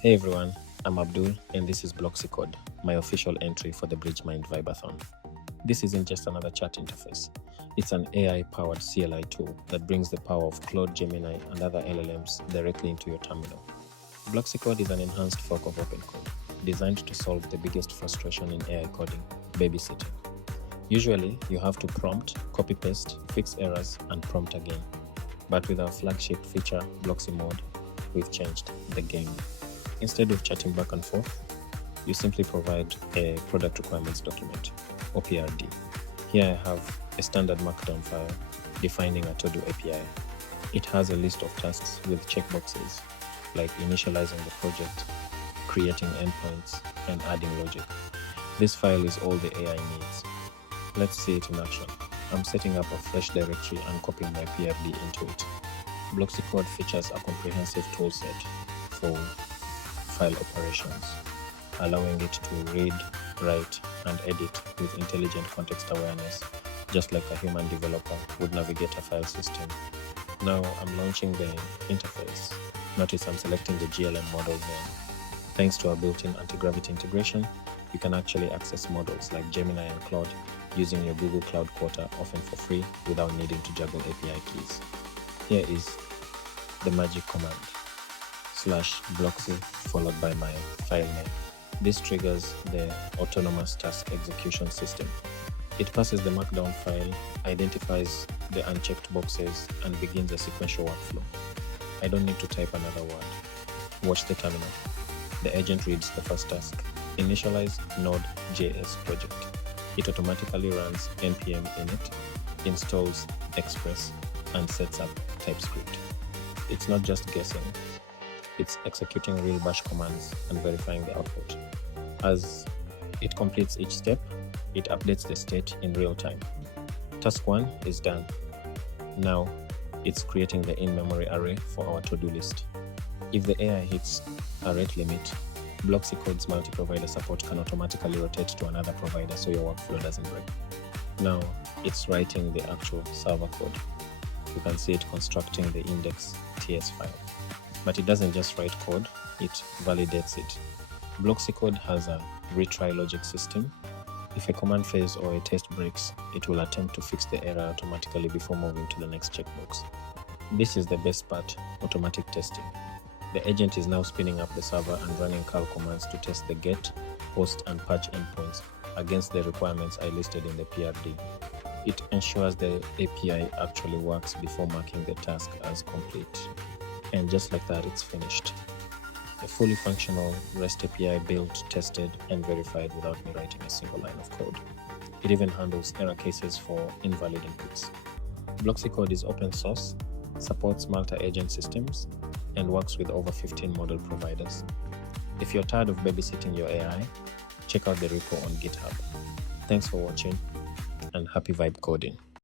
Hey everyone, I'm Abdul and this is BloxyCode, my official entry for the BridgeMind Vibathon. This isn't just another chat interface. It's an AI-powered CLI tool that brings the power of Claude, Gemini, and other LLMs directly into your terminal. BloxyCode is an enhanced fork of OpenCode, designed to solve the biggest frustration in AI coding, babysitting. Usually, you have to prompt, copy-paste, fix errors, and prompt again. But with our flagship feature, Bloxy Mode, we've changed the game. Instead of chatting back and forth, you simply provide a product requirements document, or PRD. Here I have a standard Markdown file defining a to-do API. It has a list of tasks with checkboxes, like initializing the project, creating endpoints, and adding logic. This file is all the AI needs. Let's see it in action. I'm setting up a fresh directory and copying my PRD into it. BloxyCode features a comprehensive toolset for file operations, allowing it to read, write, and edit with intelligent context awareness, just like a human developer would navigate a file system. Now I'm launching the interface. Notice I'm selecting the GLM model here. Thanks to our built-in Antigravity integration, you can actually access models like Gemini and Claude using your Google Cloud quota, often for free, without needing to juggle API keys. Here is the magic command, /Bloxy followed by my file name. This triggers the autonomous task execution system. It passes the Markdown file, identifies the unchecked boxes, and begins a sequential workflow. I don't need to type another word. Watch the terminal. The agent reads the first task, initialize Node.js project. It automatically runs npm init, installs Express, and sets up TypeScript. It's not just guessing. It's executing real bash commands and verifying the output. As it completes each step, it updates the state in real time. Task 1 is done. Now, it's creating the in-memory array for our to-do list. If the AI hits a rate limit, BloxyCode's multi-provider support can automatically rotate to another provider so your workflow doesn't break. Now, it's writing the actual server code. You can see it constructing the index.ts file. But it doesn't just write code, it validates it. BloxyCode has a retry logic system. If a command fails or a test breaks, it will attempt to fix the error automatically before moving to the next checkbox. This is the best part, automatic testing. The agent is now spinning up the server and running curl commands to test the get, post, and patch endpoints against the requirements I listed in the PRD. It ensures the API actually works before marking the task as complete. And just like that, it's finished. A fully functional REST API built, tested, and verified without me writing a single line of code. It even handles error cases for invalid inputs. BloxyCode is open source, supports multi-agent systems, and works with over 15 model providers. If you're tired of babysitting your AI, check out the repo on GitHub. Thanks for watching, and happy vibe coding.